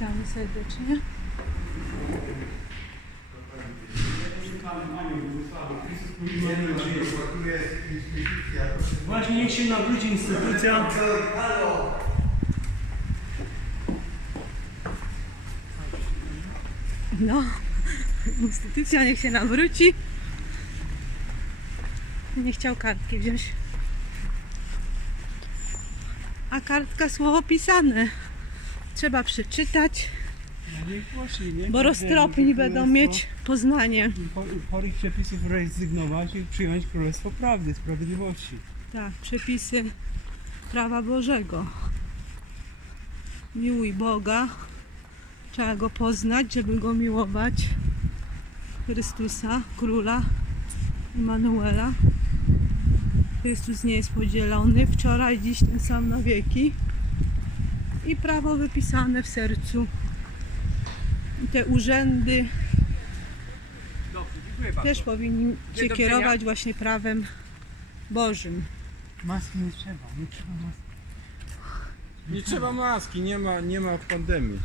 Witamy serdecznie. Właśnie niech się nawróci instytucja. No, instytucja niech się nawróci. Nie chciał kartki wziąć. A kartka słowo pisane. Trzeba przeczytać, No bo roztropni będą mieć poznanie. Po- Chorych przepisów rezygnować i przyjąć Królestwo Prawdy, Sprawiedliwości. Tak, przepisy prawa Bożego. Miłuj Boga. Trzeba go poznać, żeby go miłować. Chrystusa, króla Immanuela. Chrystus nie jest podzielony. Wczoraj, dziś ten sam na wieki. I prawo wypisane w sercu. I te urzędy Dobrze, też powinni się kierować właśnie prawem Bożym. Maski nie trzeba, nie trzeba maski. Nie trzeba maski, nie ma, nie ma pandemii.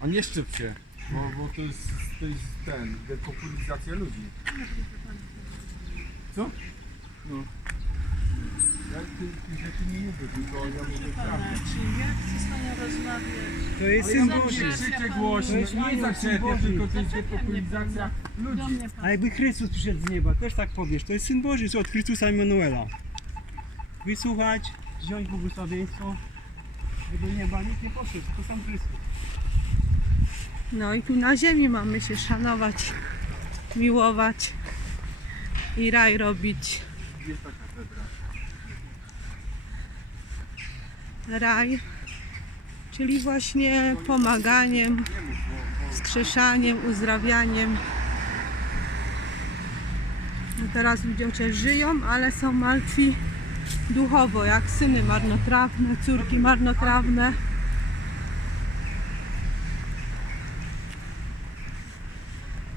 A nie szczep się, bo, bo to, jest, to jest ten, depopulizacja ludzi. Co? No. Ja tych, tych rzeczy nie lubię, tylko ja mówię prawdę. Czy jak chcę z panią rozmawiać? To jest Ale ja syn mówię, Boży. krzyczę To głośno, jest nie zaczepię, syn Boży. tylko to jest Zaczepia pan. Do ludzi. mnie pan. A jakby Chrystus przyszedł z nieba, też tak powiesz, to jest Syn Boży, jest od Chrystusa Emanuela. Wysłuchać, wziąć błogosławieństwo, żeby do nieba nikt nie poszedł, to sam Chrystus. No i tu na ziemi mamy się szanować, miłować i raj robić. Jest ta katedra? Raj, czyli właśnie pomaganiem, Nie mów, bo, bo skrzeszaniem, uzdrawianiem. No teraz ludzie żyją, ale są martwi duchowo, jak syny marnotrawne, córki marnotrawne.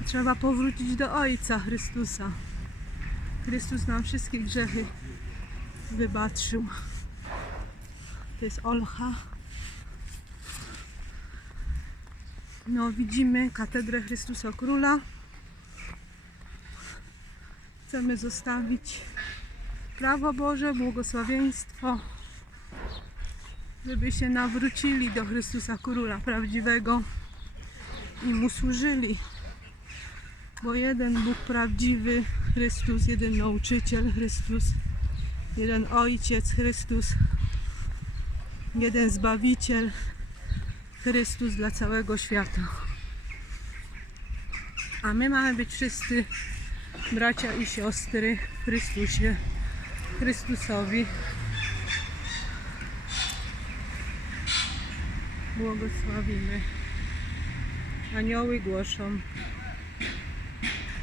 Trzeba powrócić do Ojca Chrystusa. Chrystus nam wszystkie grzechy wybaczył. To jest Olcha. No, widzimy katedrę Chrystusa Króla. Chcemy zostawić prawo Boże, błogosławieństwo, żeby się nawrócili do Chrystusa Króla prawdziwego i Mu służyli. Bo jeden Bóg prawdziwy, Chrystus, jeden nauczyciel, Chrystus, jeden Ojciec, Chrystus, jeden Zbawiciel, Chrystus dla całego świata. A my mamy być wszyscy bracia i siostry w Chrystusie, Chrystusowi. Błogosławimy. Anioły głoszą